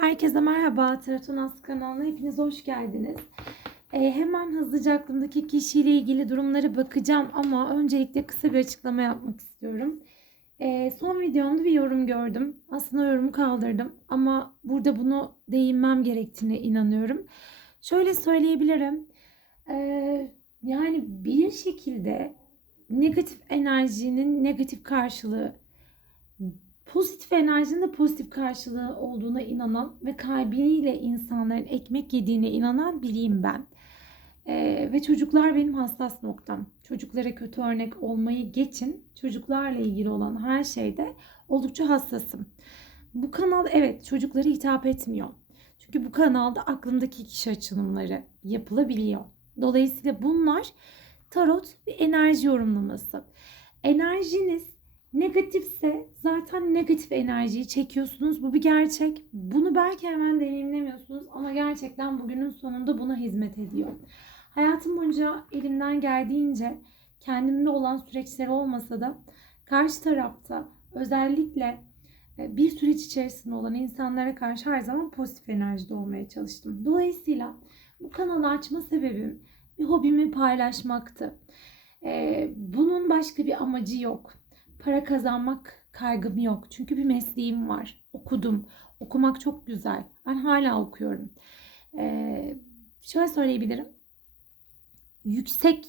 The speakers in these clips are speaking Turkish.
Herkese merhaba. Taratonas kanalına hepiniz hoş geldiniz. Ee, hemen hızlıca aklımdaki kişiyle ilgili durumlara bakacağım ama öncelikle kısa bir açıklama yapmak istiyorum. Ee, son videomda bir yorum gördüm. Aslında yorumu kaldırdım ama burada bunu değinmem gerektiğine inanıyorum. Şöyle söyleyebilirim. Ee, yani bir şekilde negatif enerjinin negatif karşılığı pozitif enerjinin de pozitif karşılığı olduğuna inanan ve kalbiyle insanların ekmek yediğine inanan biriyim ben. Ee, ve çocuklar benim hassas noktam. Çocuklara kötü örnek olmayı geçin. Çocuklarla ilgili olan her şeyde oldukça hassasım. Bu kanal evet çocuklara hitap etmiyor. Çünkü bu kanalda aklımdaki kişi açılımları yapılabiliyor. Dolayısıyla bunlar tarot bir enerji yorumlaması. Enerjiniz Negatifse zaten negatif enerjiyi çekiyorsunuz. Bu bir gerçek. Bunu belki hemen deneyimlemiyorsunuz ama gerçekten bugünün sonunda buna hizmet ediyor. Hayatım boyunca elimden geldiğince kendimde olan süreçler olmasa da karşı tarafta özellikle e, bir süreç içerisinde olan insanlara karşı her zaman pozitif enerjide olmaya çalıştım. Dolayısıyla bu kanalı açma sebebim bir hobimi paylaşmaktı. E, bunun başka bir amacı yok para kazanmak kaygım yok. Çünkü bir mesleğim var. Okudum. Okumak çok güzel. Ben hala okuyorum. Ee, şöyle söyleyebilirim. Yüksek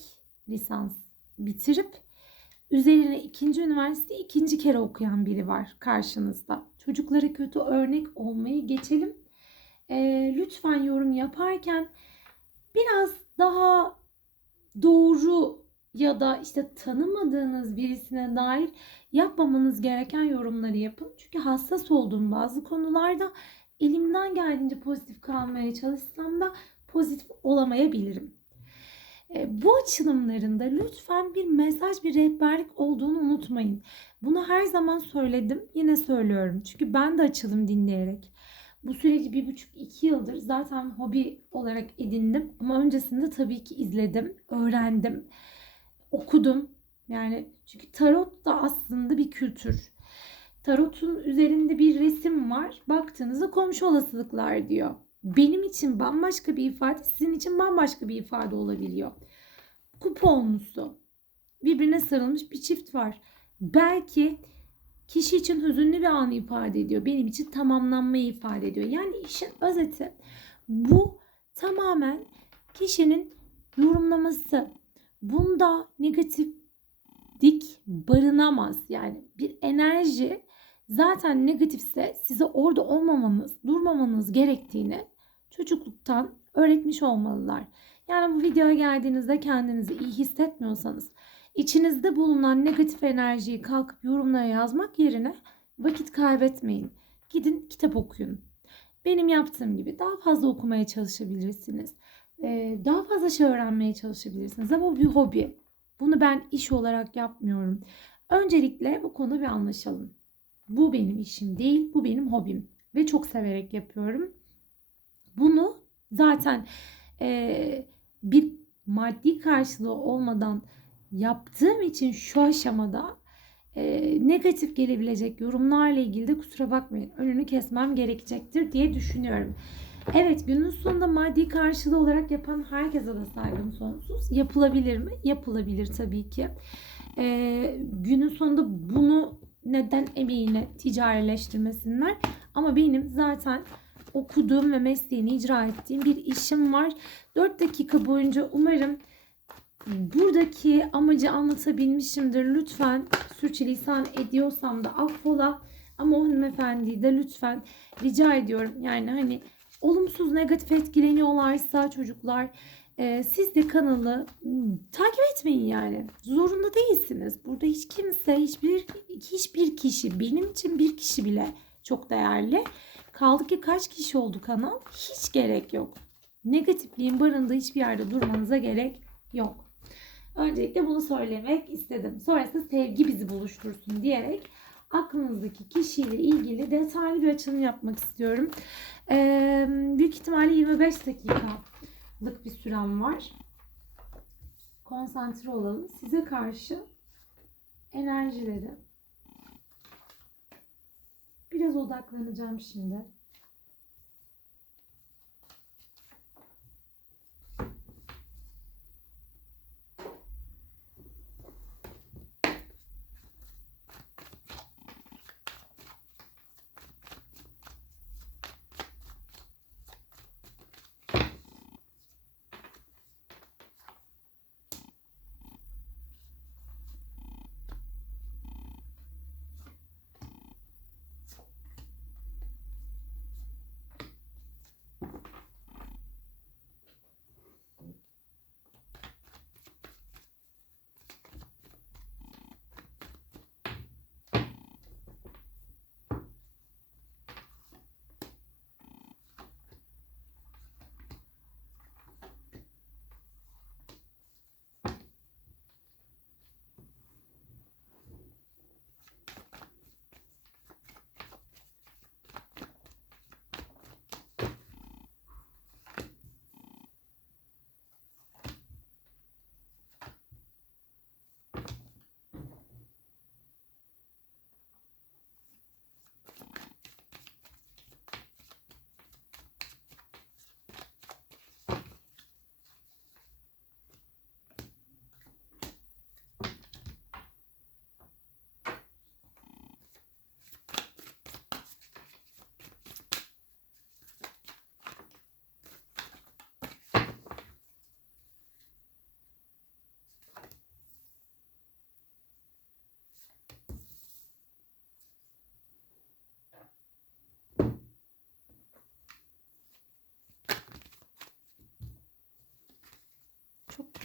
lisans bitirip üzerine ikinci üniversite ikinci kere okuyan biri var karşınızda. Çocuklara kötü örnek olmayı geçelim. Ee, lütfen yorum yaparken biraz daha doğru ya da işte tanımadığınız birisine dair yapmamanız gereken yorumları yapın. Çünkü hassas olduğum bazı konularda elimden geldiğince pozitif kalmaya çalışsam da pozitif olamayabilirim. E, bu açılımlarında lütfen bir mesaj, bir rehberlik olduğunu unutmayın. Bunu her zaman söyledim, yine söylüyorum. Çünkü ben de açılım dinleyerek bu süreci bir buçuk iki yıldır zaten hobi olarak edindim. Ama öncesinde tabii ki izledim, öğrendim okudum. Yani çünkü tarot da aslında bir kültür. Tarotun üzerinde bir resim var. Baktığınızda komşu olasılıklar diyor. Benim için bambaşka bir ifade, sizin için bambaşka bir ifade olabiliyor. Kuponlusu. Birbirine sarılmış bir çift var. Belki kişi için hüzünlü bir anı ifade ediyor. Benim için tamamlanmayı ifade ediyor. Yani işin özeti bu tamamen kişinin yorumlaması. Bunda negatif dik barınamaz. Yani bir enerji zaten negatifse size orada olmamanız, durmamanız gerektiğini çocukluktan öğretmiş olmalılar. Yani bu videoya geldiğinizde kendinizi iyi hissetmiyorsanız içinizde bulunan negatif enerjiyi kalkıp yorumlara yazmak yerine vakit kaybetmeyin. Gidin kitap okuyun. Benim yaptığım gibi daha fazla okumaya çalışabilirsiniz daha fazla şey öğrenmeye çalışabilirsiniz. Ama bu bir hobi. Bunu ben iş olarak yapmıyorum. Öncelikle bu konuda bir anlaşalım. Bu benim işim değil, bu benim hobim ve çok severek yapıyorum. Bunu zaten e, bir maddi karşılığı olmadan yaptığım için şu aşamada e, negatif gelebilecek yorumlarla ilgili de kusura bakmayın önünü kesmem gerekecektir diye düşünüyorum. Evet günün sonunda maddi karşılığı olarak yapan herkese de saygım sonsuz. Yapılabilir mi? Yapılabilir tabii ki. Ee, günün sonunda bunu neden emeğine ticarileştirmesinler? Ama benim zaten okuduğum ve mesleğini icra ettiğim bir işim var. 4 dakika boyunca umarım buradaki amacı anlatabilmişimdir. Lütfen sürçülisan ediyorsam da affola. Ama o hanımefendiyi de lütfen rica ediyorum. Yani hani olumsuz negatif etkileniyorlarsa çocuklar e, siz de kanalı hmm, takip etmeyin yani. Zorunda değilsiniz. Burada hiç kimse, hiçbir hiçbir kişi, benim için bir kişi bile çok değerli. Kaldı ki kaç kişi oldu kanal? Hiç gerek yok. Negatifliğin barındığı hiçbir yerde durmanıza gerek yok. Öncelikle bunu söylemek istedim. Sonrasında sevgi bizi buluştursun diyerek aklınızdaki kişiyle ilgili detaylı bir açılım yapmak istiyorum. Ee, büyük ihtimalle 25 dakikalık bir sürem var. Konsantre olalım. Size karşı enerjileri biraz odaklanacağım şimdi.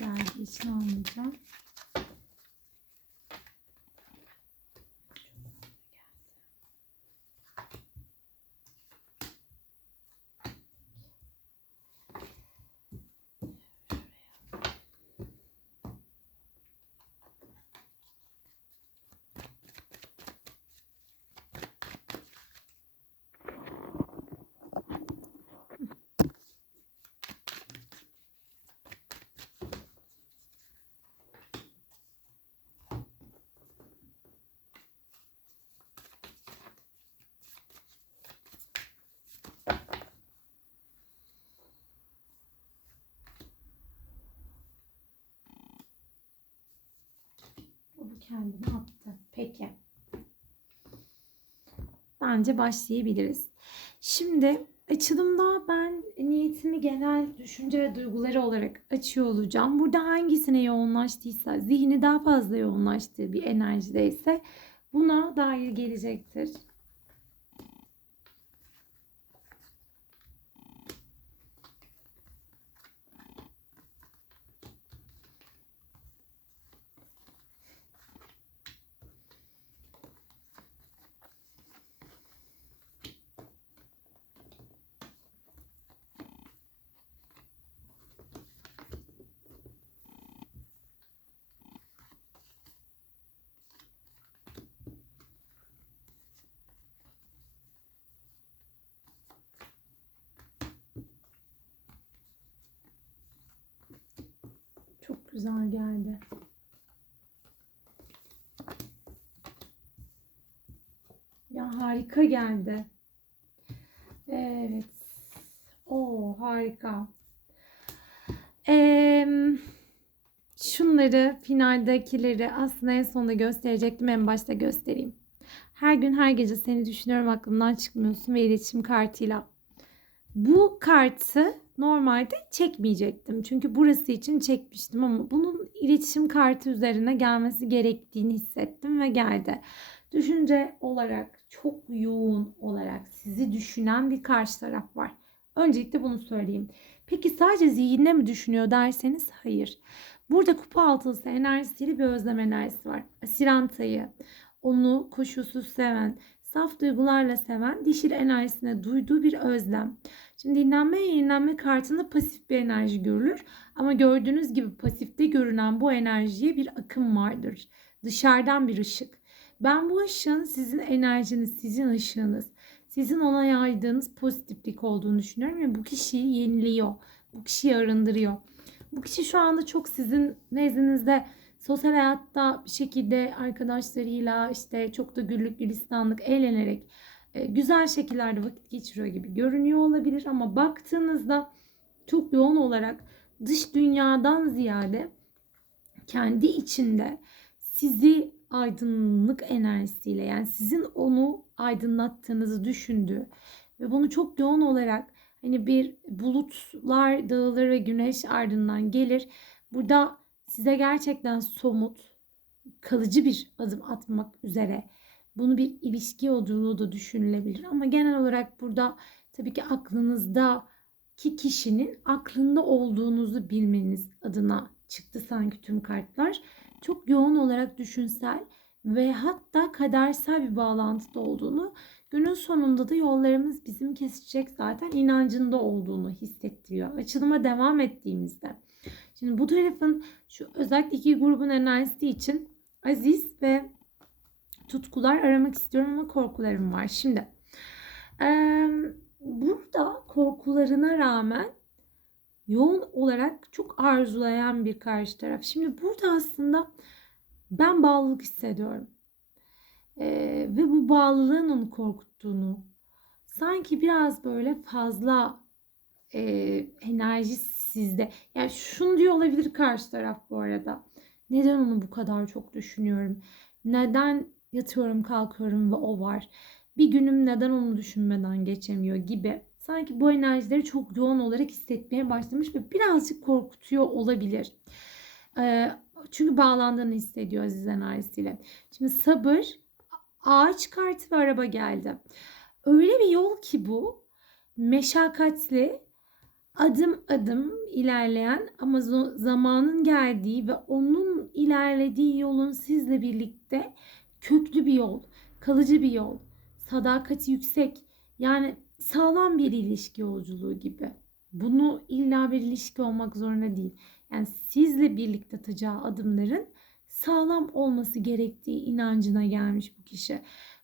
Belki için olmayacak. Kendini attı. Peki. Bence başlayabiliriz. Şimdi açılımda ben niyetimi genel düşünce ve duyguları olarak açıyor olacağım. Burada hangisine yoğunlaştıysa, zihni daha fazla yoğunlaştığı bir enerjideyse buna dair gelecektir. Çok güzel geldi. Ya harika geldi. Evet. O harika. Ee, şunları finaldekileri aslında en sonunda gösterecektim. En başta göstereyim. Her gün her gece seni düşünüyorum aklımdan çıkmıyorsun ve iletişim kartıyla. Bu kartı normalde çekmeyecektim. Çünkü burası için çekmiştim ama bunun iletişim kartı üzerine gelmesi gerektiğini hissettim ve geldi. Düşünce olarak çok yoğun olarak sizi düşünen bir karşı taraf var. Öncelikle bunu söyleyeyim. Peki sadece zihinle mi düşünüyor derseniz hayır. Burada kupa altılısı enerjisiyle bir özlem enerjisi var. Asirantayı, onu koşulsuz seven, saf duygularla seven dişil enerjisine duyduğu bir özlem. Şimdi dinlenme ve yenilenme kartında pasif bir enerji görülür. Ama gördüğünüz gibi pasifte görünen bu enerjiye bir akım vardır. Dışarıdan bir ışık. Ben bu ışığın sizin enerjiniz, sizin ışığınız, sizin ona yaydığınız pozitiflik olduğunu düşünüyorum ve bu kişiyi yeniliyor. Bu kişiyi arındırıyor. Bu kişi şu anda çok sizin nezdinizde sosyal hayatta bir şekilde arkadaşlarıyla işte çok da güllük gülistanlık eğlenerek e, güzel şekillerde vakit geçiriyor gibi görünüyor olabilir ama baktığınızda çok yoğun olarak dış dünyadan ziyade kendi içinde sizi aydınlık enerjisiyle yani sizin onu aydınlattığınızı düşündüğü ve bunu çok yoğun olarak hani bir bulutlar dağılır ve güneş ardından gelir. Burada size gerçekten somut, kalıcı bir adım atmak üzere bunu bir ilişki yolculuğu da düşünülebilir. Ama genel olarak burada tabii ki aklınızdaki kişinin aklında olduğunuzu bilmeniz adına çıktı sanki tüm kartlar. Çok yoğun olarak düşünsel ve hatta kadersel bir bağlantıda olduğunu, günün sonunda da yollarımız bizim kesecek zaten inancında olduğunu hissettiriyor. Açılıma devam ettiğimizde. Şimdi bu tarafın şu özellikle iki grubun enerjisi için aziz ve tutkular aramak istiyorum ama korkularım var. Şimdi e, burada korkularına rağmen yoğun olarak çok arzulayan bir karşı taraf. Şimdi burada aslında ben bağlılık hissediyorum. E, ve bu bağlılığın onu korkuttuğunu sanki biraz böyle fazla e, enerji sizde. Yani şunu diyor olabilir karşı taraf bu arada. Neden onu bu kadar çok düşünüyorum? Neden yatıyorum kalkıyorum ve o var? Bir günüm neden onu düşünmeden geçemiyor gibi. Sanki bu enerjileri çok yoğun olarak hissetmeye başlamış ve birazcık korkutuyor olabilir. Ee, çünkü bağlandığını hissediyor Aziz enerjisiyle. Şimdi sabır, ağaç kartı ve araba geldi. Öyle bir yol ki bu meşakkatli adım adım ilerleyen ama zamanın geldiği ve onun ilerlediği yolun sizle birlikte köklü bir yol, kalıcı bir yol, sadakati yüksek yani sağlam bir ilişki yolculuğu gibi. Bunu illa bir ilişki olmak zorunda değil. Yani sizle birlikte atacağı adımların sağlam olması gerektiği inancına gelmiş bu kişi.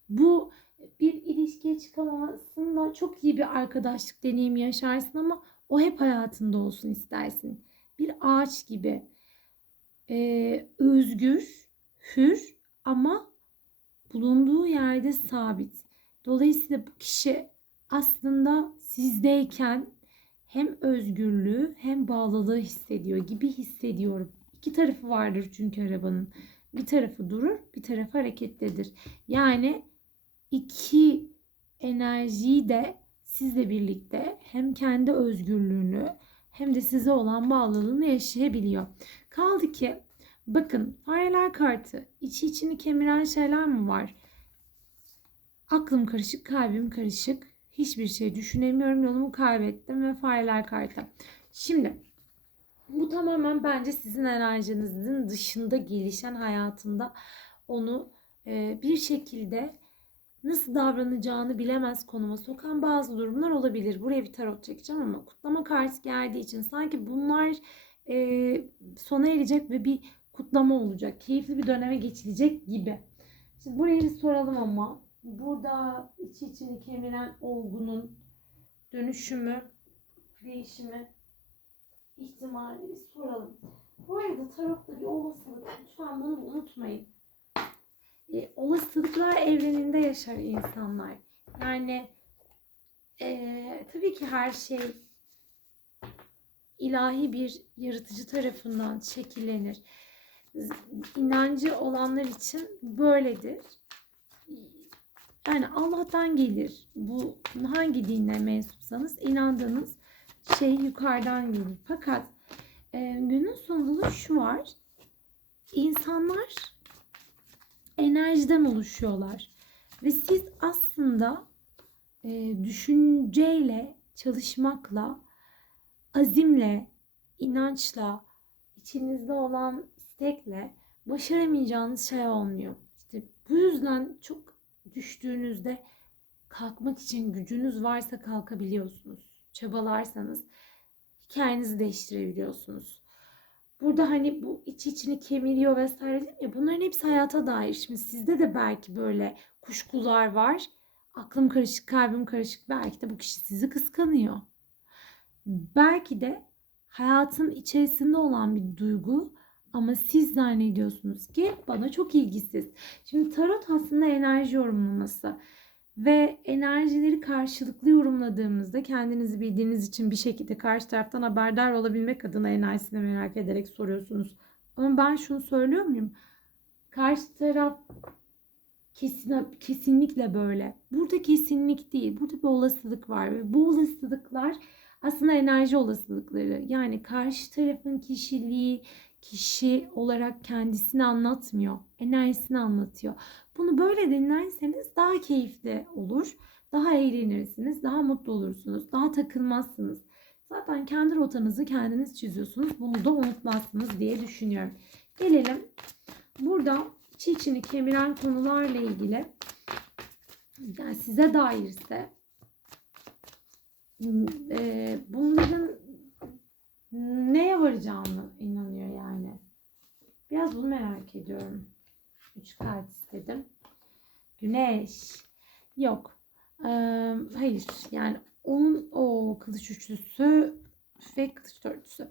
Bu bir ilişkiye çıkamamasında çok iyi bir arkadaşlık deneyimi yaşarsın ama o hep hayatında olsun istersin. Bir ağaç gibi Ee, özgür, hür ama bulunduğu yerde sabit. Dolayısıyla bu kişi aslında sizdeyken hem özgürlüğü hem bağlılığı hissediyor gibi hissediyorum. İki tarafı vardır çünkü arabanın. Bir tarafı durur, bir tarafı hareketlidir. Yani iki enerjiyi de sizle birlikte hem kendi özgürlüğünü hem de size olan bağlılığını yaşayabiliyor. Kaldı ki bakın fareler kartı içi içini kemiren şeyler mi var? Aklım karışık, kalbim karışık. Hiçbir şey düşünemiyorum. Yolumu kaybettim ve fareler kartı. Şimdi bu tamamen bence sizin enerjinizin dışında gelişen hayatında onu bir şekilde nasıl davranacağını bilemez konuma sokan bazı durumlar olabilir. Buraya bir tarot çekeceğim ama kutlama kartı geldiği için sanki bunlar e, sona erecek ve bir kutlama olacak. Keyifli bir döneme geçilecek gibi. Şimdi buraya bir soralım ama burada içi içini kemiren olgunun dönüşümü, değişimi ihtimali bir soralım. Bu arada tarotta bir olasılık. Lütfen bunu unutmayın. E, olasılıklar evreninde yaşar insanlar. Yani e, tabii ki her şey ilahi bir yaratıcı tarafından şekillenir. İnancı olanlar için böyledir. Yani Allah'tan gelir. Bu hangi dinle mensupsanız inandığınız şey yukarıdan gelir. Fakat e, günün sonunda da şu var. İnsanlar enerjiden oluşuyorlar. Ve siz aslında e, düşünceyle, çalışmakla, azimle, inançla, içinizde olan istekle başaramayacağınız şey olmuyor. İşte bu yüzden çok düştüğünüzde kalkmak için gücünüz varsa kalkabiliyorsunuz. Çabalarsanız hikayenizi değiştirebiliyorsunuz. Burada hani bu iç içini kemiriyor vesaire dedim ya bunların hepsi hayata dair. Şimdi sizde de belki böyle kuşkular var. Aklım karışık, kalbim karışık. Belki de bu kişi sizi kıskanıyor. Belki de hayatın içerisinde olan bir duygu ama siz zannediyorsunuz ki bana çok ilgisiz. Şimdi tarot aslında enerji yorumlaması ve enerjileri karşılıklı yorumladığımızda kendinizi bildiğiniz için bir şekilde karşı taraftan haberdar olabilmek adına enerjisini merak ederek soruyorsunuz. Ama ben şunu söylüyor muyum? Karşı taraf kesin, kesinlikle böyle. Burada kesinlik değil. Burada bir olasılık var ve bu olasılıklar aslında enerji olasılıkları. Yani karşı tarafın kişiliği, kişi olarak kendisini anlatmıyor. Enerjisini anlatıyor. Bunu böyle dinlerseniz daha keyifli olur. Daha eğlenirsiniz, daha mutlu olursunuz, daha takılmazsınız. Zaten kendi rotanızı kendiniz çiziyorsunuz. Bunu da unutmazsınız diye düşünüyorum. Gelelim burada içi içini kemiren konularla ilgili yani size dairse e, bunların neye varacağını inanıyor yani. Biraz bunu merak ediyorum. Üç kart istedim. Güneş. Yok. Ee, hayır. Yani onun o kılıç üçlüsü ve kılıç dörtlüsü.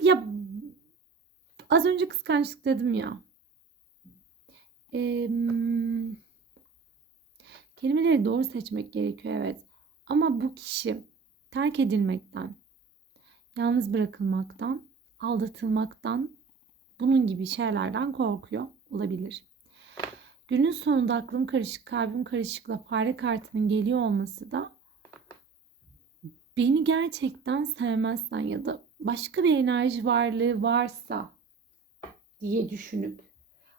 Ya az önce kıskançlık dedim ya. Ee, kelimeleri doğru seçmek gerekiyor evet. Ama bu kişi terk edilmekten, yalnız bırakılmaktan, aldatılmaktan, bunun gibi şeylerden korkuyor olabilir. Günün sonunda aklım karışık, kalbim karışıkla fare kartının geliyor olması da beni gerçekten sevmezsen ya da başka bir enerji varlığı varsa diye düşünüp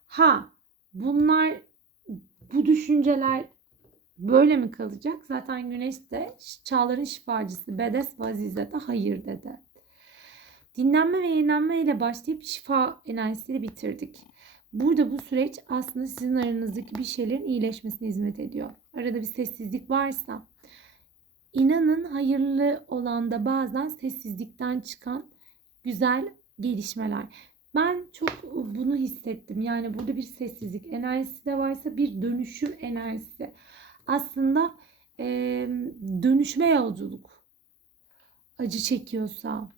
ha bunlar bu düşünceler böyle mi kalacak? Zaten güneş de çağların şifacısı Bedes Vazize de hayır dedi. Dinlenme ve yenilenme ile başlayıp şifa enerjisiyle bitirdik. Burada bu süreç aslında sizin aranızdaki bir şeylerin iyileşmesine hizmet ediyor. Arada bir sessizlik varsa inanın hayırlı olan da bazen sessizlikten çıkan güzel gelişmeler. Ben çok bunu hissettim. Yani burada bir sessizlik enerjisi de varsa bir dönüşüm enerjisi. Aslında e, dönüşme yolculuk. Acı çekiyorsa,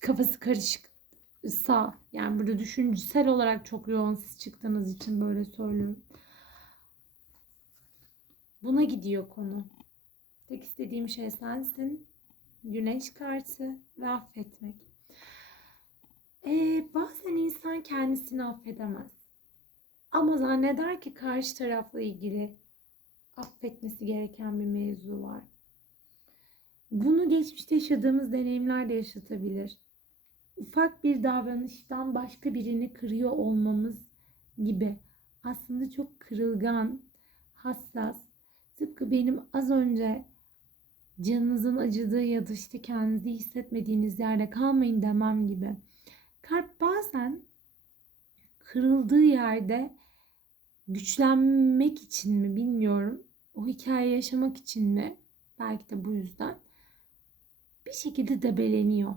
kafası karışıksa, yani burada düşünsel olarak çok yoğun siz çıktığınız için böyle söylüyorum. Buna gidiyor konu. Tek istediğim şey sensin. Güneş kartı ve affetmek. Ee, bazen insan kendisini affedemez. Ama zanneder ki karşı tarafla ilgili affetmesi gereken bir mevzu var. Bunu geçmişte yaşadığımız deneyimler de yaşatabilir. Ufak bir davranıştan başka birini kırıyor olmamız gibi. Aslında çok kırılgan, hassas. Tıpkı benim az önce canınızın acıdığı ya da işte kendinizi hissetmediğiniz yerde kalmayın demem gibi. Kalp bazen kırıldığı yerde güçlenmek için mi bilmiyorum. O hikaye yaşamak için mi? Belki de bu yüzden. Bir şekilde debeleniyor.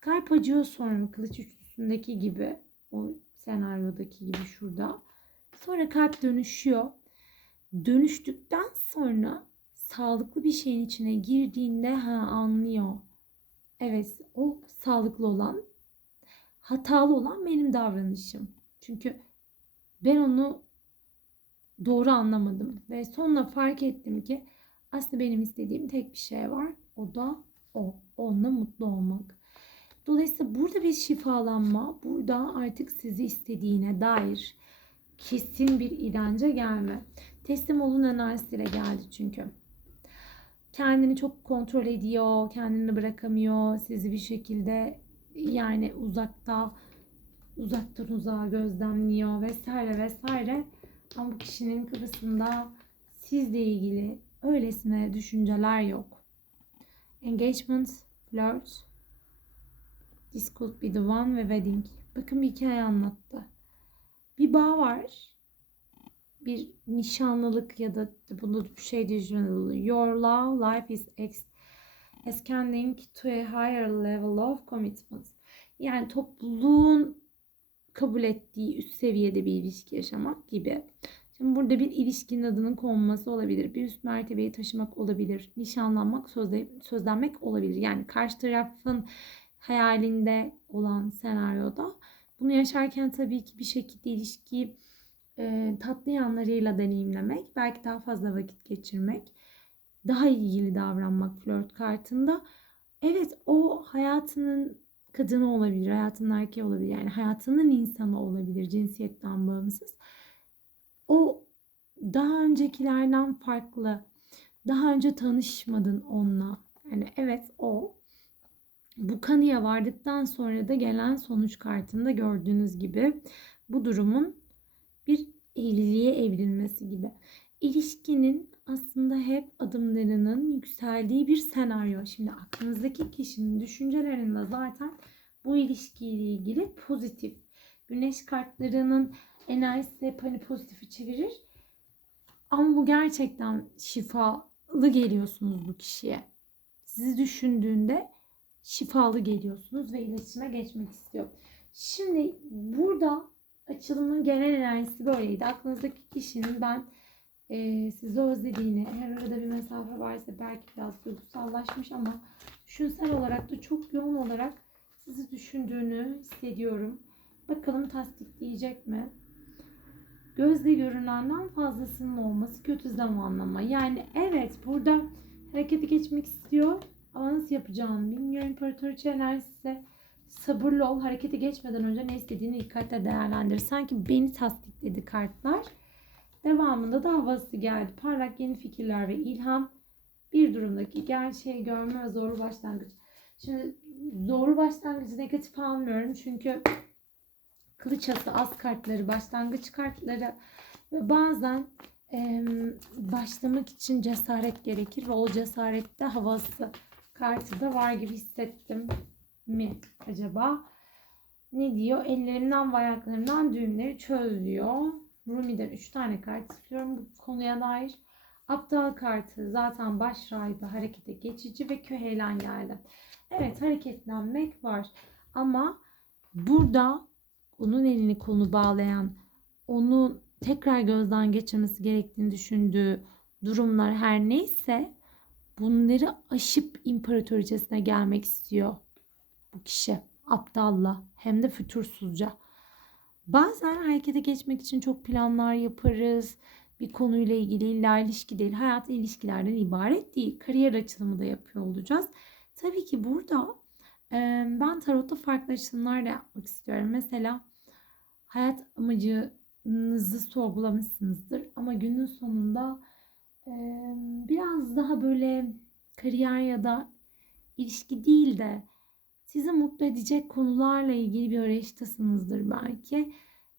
Kalp acıyor sonra kılıç üçlüsündeki gibi. O senaryodaki gibi şurada. Sonra kalp dönüşüyor. Dönüştükten sonra sağlıklı bir şeyin içine girdiğinde ha anlıyor. Evet o sağlıklı olan hatalı olan benim davranışım. Çünkü ben onu doğru anlamadım ve sonra fark ettim ki aslında benim istediğim tek bir şey var. O da o. Onunla mutlu olmak. Dolayısıyla burada bir şifalanma, burada artık sizi istediğine dair kesin bir inanca gelme. Teslim olun enerjisiyle geldi çünkü. Kendini çok kontrol ediyor, kendini bırakamıyor, sizi bir şekilde yani uzakta uzaktan uzağa gözlemliyor vesaire vesaire. Ama bu kişinin kafasında sizle ilgili öylesine düşünceler yok. Engagement, flirt, this could be the one ve wedding. Bakın bir hikaye anlattı. Bir bağ var. Bir nişanlılık ya da bunda bir şey düşünülüyor. Your love life is ex to a higher level of commitment. Yani topluluğun kabul ettiği üst seviyede bir ilişki yaşamak gibi. Şimdi burada bir ilişkinin adının konması olabilir. Bir üst mertebeyi taşımak olabilir. Nişanlanmak, sözle, sözlenmek olabilir. Yani karşı tarafın hayalinde olan senaryoda. Bunu yaşarken tabii ki bir şekilde ilişkiyi e, tatlı yanlarıyla deneyimlemek, belki daha fazla vakit geçirmek, daha ilgili davranmak flört kartında. Evet o hayatının kadını olabilir, hayatının erkeği olabilir. Yani hayatının insanı olabilir cinsiyetten bağımsız. O daha öncekilerden farklı. Daha önce tanışmadın onunla. Yani evet o. Bu kanıya vardıktan sonra da gelen sonuç kartında gördüğünüz gibi bu durumun bir evliliğe evrilmesi gibi. İlişkinin aslında hep adımlarının yükseldiği bir senaryo. Şimdi aklınızdaki kişinin düşüncelerinde zaten bu ilişkiyle ilgili pozitif. Güneş kartlarının enerjisi hep hani pozitifi çevirir. Ama bu gerçekten şifalı geliyorsunuz bu kişiye. Sizi düşündüğünde şifalı geliyorsunuz ve iletişime geçmek istiyor. Şimdi burada açılımın genel enerjisi böyleydi. Aklınızdaki kişinin ben e, sizi özlediğini, eğer arada bir mesafe varsa belki biraz duygusallaşmış ama düşünsel olarak da çok yoğun olarak sizi düşündüğünü hissediyorum. Bakalım tasdikleyecek mi? Gözle görünenden fazlasının olması kötü zamanlama. Yani evet burada harekete geçmek istiyor ama nasıl yapacağını bilmiyor. İmparatoriçe enerjisi sabırlı ol. Harekete geçmeden önce ne istediğini dikkatle değerlendir. Sanki beni tasdikledi kartlar. Devamında da havası geldi. Parlak yeni fikirler ve ilham. Bir durumdaki gerçeği görme ve zorlu başlangıç. Şimdi zorlu başlangıcı negatif almıyorum. Çünkü kılıç ası, az kartları, başlangıç kartları ve bazen Ee, başlamak için cesaret gerekir ve o cesarette havası kartı da var gibi hissettim mi acaba? Ne diyor? Ellerimden ve ayaklarımdan düğümleri çöz diyor. Rumi'den 3 tane kart istiyorum bu konuya dair. Aptal kartı zaten baş rahibi harekete geçici ve köheylan geldi. Evet hareketlenmek var ama burada onun elini konu bağlayan, onu tekrar gözden geçirmesi gerektiğini düşündüğü durumlar her neyse bunları aşıp imparatoriçesine gelmek istiyor bu kişi aptalla hem de fütursuzca. Bazen harekete geçmek için çok planlar yaparız. Bir konuyla ilgili illa ilişki değil, hayat ilişkilerden ibaret değil. Kariyer açılımı da yapıyor olacağız. Tabii ki burada ben tarotta farklı açılımlar da yapmak istiyorum. Mesela hayat amacınızı sorgulamışsınızdır ama günün sonunda biraz daha böyle kariyer ya da ilişki değil de sizi mutlu edecek konularla ilgili bir arayıştasınızdır belki.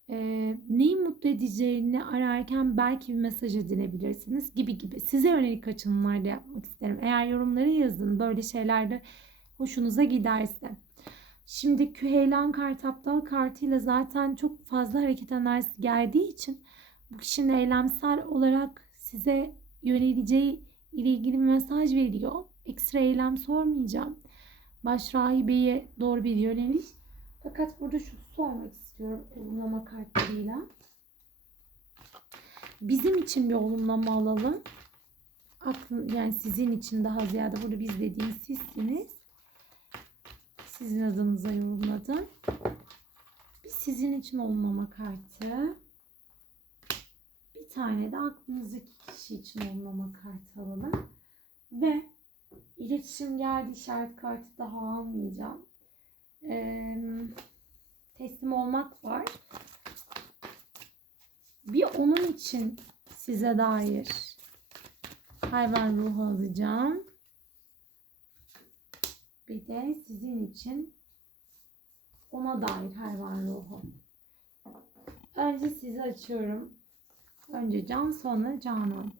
Ee, neyi mutlu edeceğini ararken belki bir mesaj edinebilirsiniz gibi gibi. Size yönelik açılımlar da yapmak isterim. Eğer yorumları yazın böyle şeylerde hoşunuza giderse. Şimdi Küheylan kart aptal kartıyla zaten çok fazla hareket enerjisi geldiği için bu kişinin eylemsel olarak size yöneleceği ile ilgili bir mesaj veriyor. Ekstra eylem sormayacağım baş rahibeye doğru bir yöneliş. Fakat burada şunu sormak istiyorum olumlama kartlarıyla. Bizim için bir olumlama alalım. Aklın, yani sizin için daha ziyade burada biz dediğim sizsiniz. Sizin adınıza yorumladım. Bir sizin için olumlama kartı. Bir tane de aklınızdaki kişi için olumlama kartı alalım. Ve İletişim geldi işaret kartı daha almayacağım. Ee, teslim olmak var. Bir onun için size dair hayvan ruhu alacağım. Bir de sizin için ona dair hayvan ruhu. Önce sizi açıyorum. Önce can sonra canan.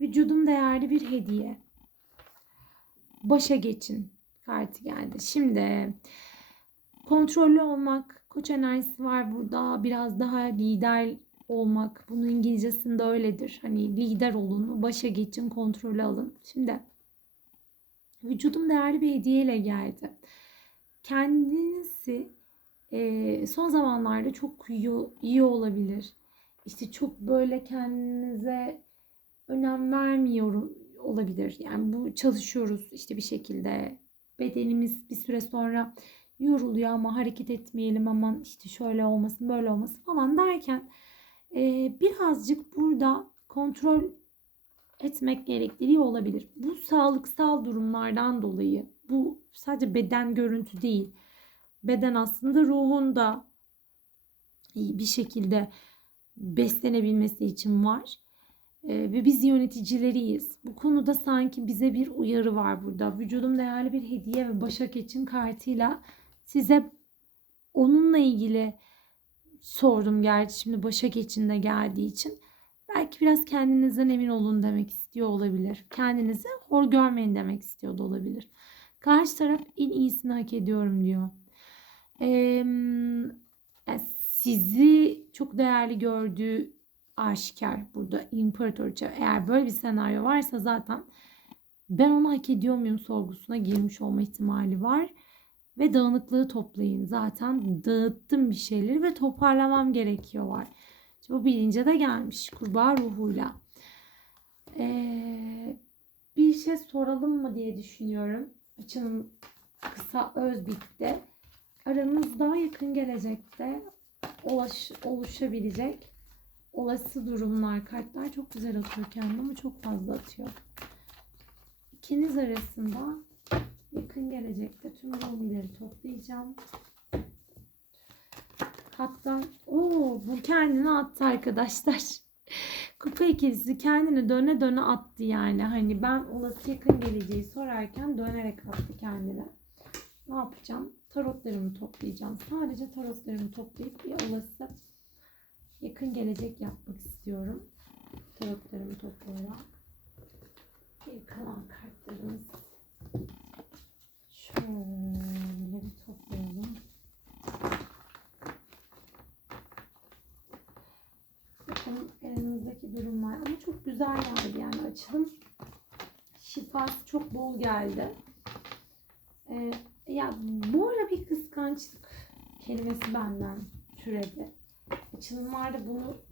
Vücudum değerli bir hediye başa geçin kartı geldi. Şimdi kontrollü olmak, koç enerjisi var burada. Biraz daha lider olmak. Bunun İngilizcesinde öyledir. Hani lider olun, başa geçin, kontrolü alın. Şimdi vücudum değerli bir hediyeyle geldi. Kendinizi e, son zamanlarda çok iyi, iyi olabilir. İşte çok böyle kendinize önem vermiyorum olabilir. Yani bu çalışıyoruz işte bir şekilde. Bedenimiz bir süre sonra yoruluyor ama hareket etmeyelim aman işte şöyle olmasın böyle olmasın falan derken e, birazcık burada kontrol etmek gerektiği olabilir. Bu sağlıksal durumlardan dolayı bu sadece beden görüntü değil. Beden aslında ruhun da bir şekilde beslenebilmesi için var. Ee, ve biz yöneticileriyiz. Bu konuda sanki bize bir uyarı var burada. Vücudum değerli bir hediye ve Başak için kartıyla size onunla ilgili sordum gerçi şimdi Başak için de geldiği için. Belki biraz kendinizden emin olun demek istiyor olabilir. Kendinizi hor görmeyin demek istiyor da olabilir. Karşı taraf en iyisini hak ediyorum diyor. Ee, sizi çok değerli gördüğü aşikar burada imparatoriçe. Eğer böyle bir senaryo varsa zaten ben onu hak ediyor muyum sorgusuna girmiş olma ihtimali var. Ve dağınıklığı toplayın. Zaten dağıttım bir şeyleri ve toparlamam gerekiyor var. İşte bu bilince de gelmiş kurbağa ruhuyla. Ee, bir şey soralım mı diye düşünüyorum. Açılım kısa öz bitti. Aranızda yakın gelecekte ulaş, oluşabilecek olası durumlar. Kartlar çok güzel atıyor kendini ama çok fazla atıyor. İkiniz arasında yakın gelecekte tüm rumileri toplayacağım. Hatta o bu kendini attı arkadaşlar. Kupa ikilisi kendini döne döne attı yani. Hani ben olası yakın geleceği sorarken dönerek attı kendini. Ne yapacağım? Tarotlarımı toplayacağım. Sadece tarotlarımı toplayıp bir olası yakın gelecek yapmak istiyorum. Tarotlarımı toplayarak. Geri kalan kartlarımız şöyle bir toplayalım. Bakın elinizdeki durumlar ama çok güzel geldi yani açılım. Şifası çok bol geldi. Ee, ya bu ara bir kıskançlık kelimesi benden türedi Açılımlarda bunu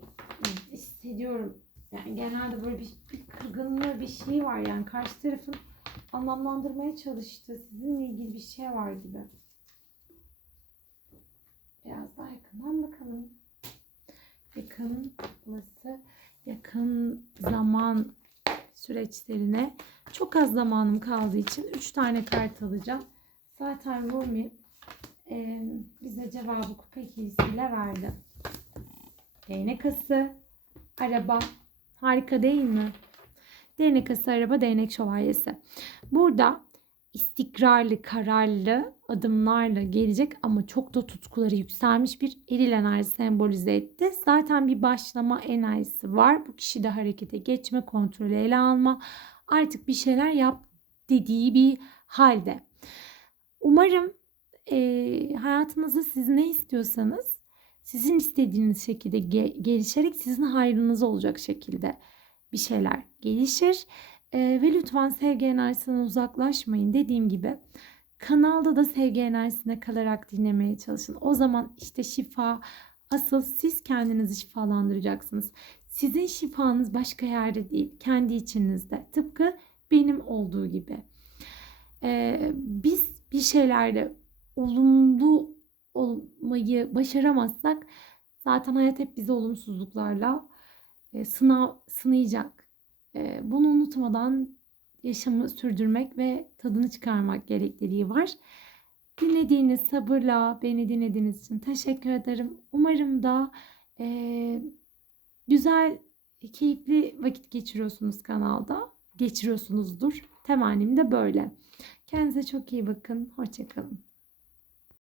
hissediyorum. Yani genelde böyle bir, bir kırgınlığı bir şey var yani karşı tarafın anlamlandırmaya çalıştığı sizinle ilgili bir şey var gibi. Biraz daha yakından bakalım. Yakın olası yakın zaman süreçlerine çok az zamanım kaldığı için 3 tane kart alacağım. Zaten Rumi e, bize cevabı kupa ikilisiyle verdi. Değnek ası, araba. Harika değil mi? Değnek ası, araba, değnek şövalyesi. Burada istikrarlı, kararlı adımlarla gelecek ama çok da tutkuları yükselmiş bir eril enerji sembolize etti. Zaten bir başlama enerjisi var. Bu kişi de harekete geçme, kontrolü ele alma, artık bir şeyler yap dediği bir halde. Umarım e, hayatınızda siz ne istiyorsanız sizin istediğiniz şekilde ge- gelişerek sizin hayrınıza olacak şekilde bir şeyler gelişir. E, ve lütfen sevgi enerjisinden uzaklaşmayın. Dediğim gibi kanalda da sevgi enerjisine kalarak dinlemeye çalışın. O zaman işte şifa asıl siz kendinizi şifalandıracaksınız. Sizin şifanız başka yerde değil, kendi içinizde. Tıpkı benim olduğu gibi. Ee, biz bir şeylerde olumlu olmayı başaramazsak zaten hayat hep bizi olumsuzluklarla e, sınav sınayacak. E, bunu unutmadan yaşamı sürdürmek ve tadını çıkarmak gerekliliği var. Dinlediğiniz sabırla beni dinlediğiniz için teşekkür ederim. Umarım da e, güzel, keyifli vakit geçiriyorsunuz kanalda. Geçiriyorsunuzdur. Temennim de böyle. Kendinize çok iyi bakın. Hoşçakalın.